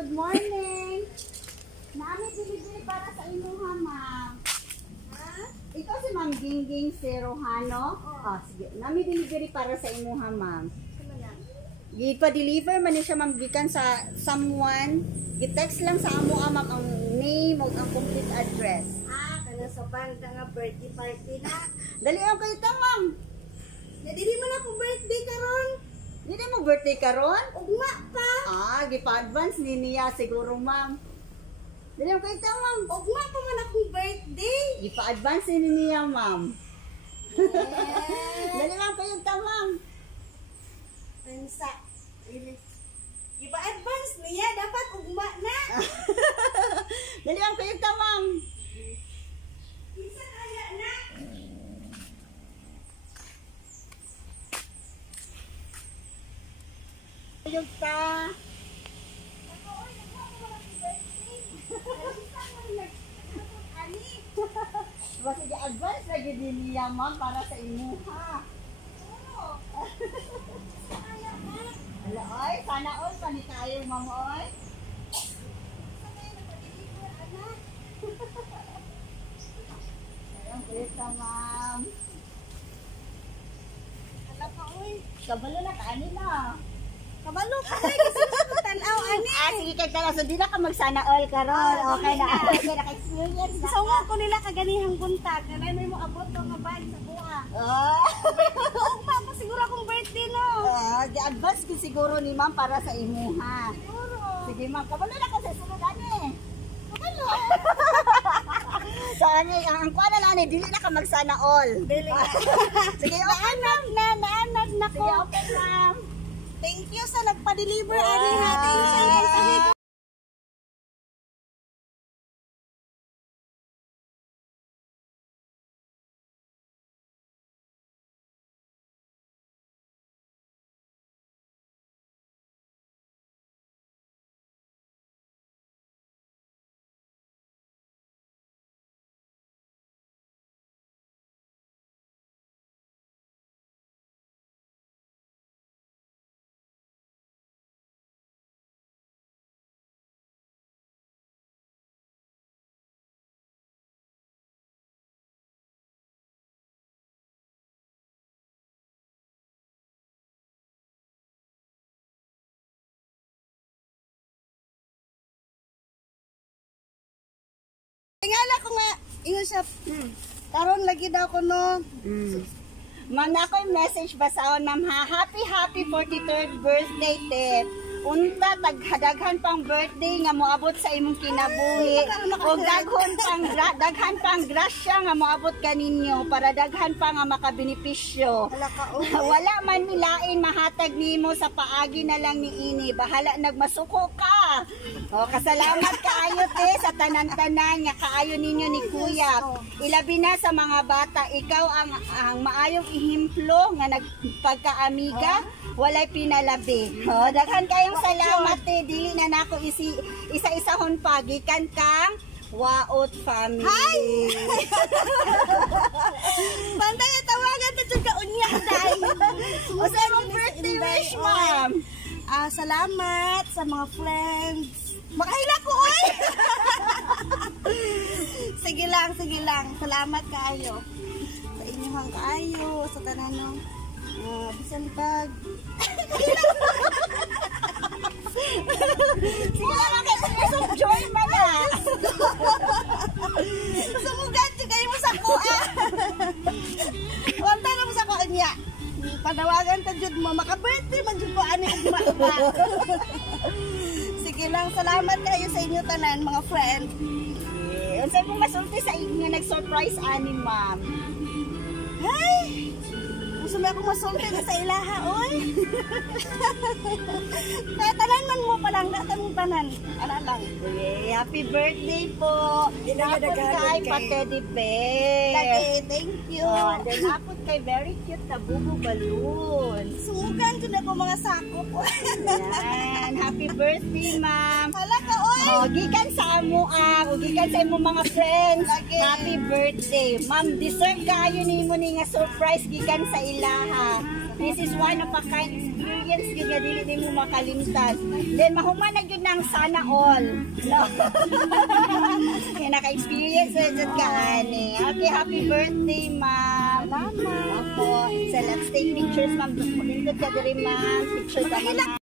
good morning. Nami delivery para sa imuha, ma'am. Ha? Ikaw si Ma'am Gingging Serohano? Oh, sige. Nami delivery para sa imuha, ma'am. Gipa-deliver man ni siya, ma'am, gikan sa someone. Gi-text lang sa amo, ma'am, ang name o ang complete address. Kaya sa banda nga birthday party na. Dali ang kayo ta, ma'am. Dili mo na ko birthday karon. Hindi mo birthday karon? Ugma pa. Gipa-advance ni niya siguro, ma'am. Dali ang kayo ta, ma'am. Ugma pa man akong birthday. Gipa-advance ni niya, ma'am. Dali lang kayo ta, ma'am. Pensa. Ipa-advance niya, dapat ugma na. Dali lang kayo ta, ma'am. Isa kaya na. Kayo ta. Basta di-advance lagi din niya, ma'am, para sa imuha. Hala, oy, sana all pa ni tayo, ma'am, oy. Ayun, kulit ka, ma'am. Hala pa, oy. Kabalo na, kanin na. Kabalo ka na, kasi tanaw, ani. Sige, kay tala, so di na ka magsana all karon. Okay na, okay na, ka-experience na. Sa ko nila kaganihang buntag. Nanay may mo abot ko nga bag sa buha. Ugma pa siguro akong birthday, no? Di-advance ko siguro ni ma'am para sa imuha. Siguro. Sige, ma'am, kabalo na ka sa sunod, ani. Kabalo. So, ani, ang kuha na lang, ani, dili na ka magsana all. Dili na. Sige, okay, ma'am. Naanad na ko. Sige, okay, ma'am. Thank you sa nagpa-deliver, ani, ha. Thank you sa nagpa-deliver. Tingala ko nga, ingon siya, karon lagi daw ko, no? Ma'am, na ako'y message basahon, ma'am, ha? Happy 43rd birthday, Tep. Unta, taghadaghan pang birthday nga moabot sa imong kinabuhi. O daghan pang grasya nga moabot kaninyo para daghan pa nga makabenepisyo. Wala man nilain mahatag nimo sa paagi na lang ni ini. Bahala nagmasuko ka. O, kasalamat kaayo, te, sa tanan-tanan nga kaayo ninyo ni Kuya. Ilabi na sa mga bata, ikaw ang maayong ihimplo nga nagpagkaamiga, walay pinalabi. O, daghan kayong salamat, te. Dili na nako isa-isahon pa. Gikan kang Waot family. Hi! Pantay tawagan ta jud ka unya day. O sa mong birthday wish, ma'am. Salamat sa mga friends. Makahila ko, oy! Sige lang. Salamat kaayo. Sa inyong kaayo, sa tanan no. Bisan pag Sige lang kayo sa joy man na. sumugat jud kayo mo sa kuha. Wala na mo sa kuha niya. Panawagan ta jud mo, maka-birthday man jud ko ani ugma. Sige lang, salamat kayo sa inyo tanan mga friend. Unsay mo masulti sa inyo nag-surprise ani, ma'am? Ay! Gusto mo akong masulti na sa ilaha, oy! Kaya tanan man mo palang, natan mo tanan. Ano lang. Okay, happy birthday po. Inapot kay Patedi Bear. Lagi, thank you. And then apot kay very cute na bubu balloon. Sumugan ko na po mga sakop. Yan, happy birthday, ma'am. Hala ka, oy! Gikan sa amo, gikan sa imo mga friends. Lagi. Happy birthday. Ma'am, deserve kaayo nimo ni nga surprise gikan sa ilaha. This is one of a kind experience yun nga dili mo makalimtan. Then mahuman na yun ng sana all. No? Kaya naka-experience na dyan ka, ani. Okay, happy birthday, ma'am. Salamat. Opo. So let's take pictures, ma'am. Pindot ka diri, ma'am. Picture ka, ma'am.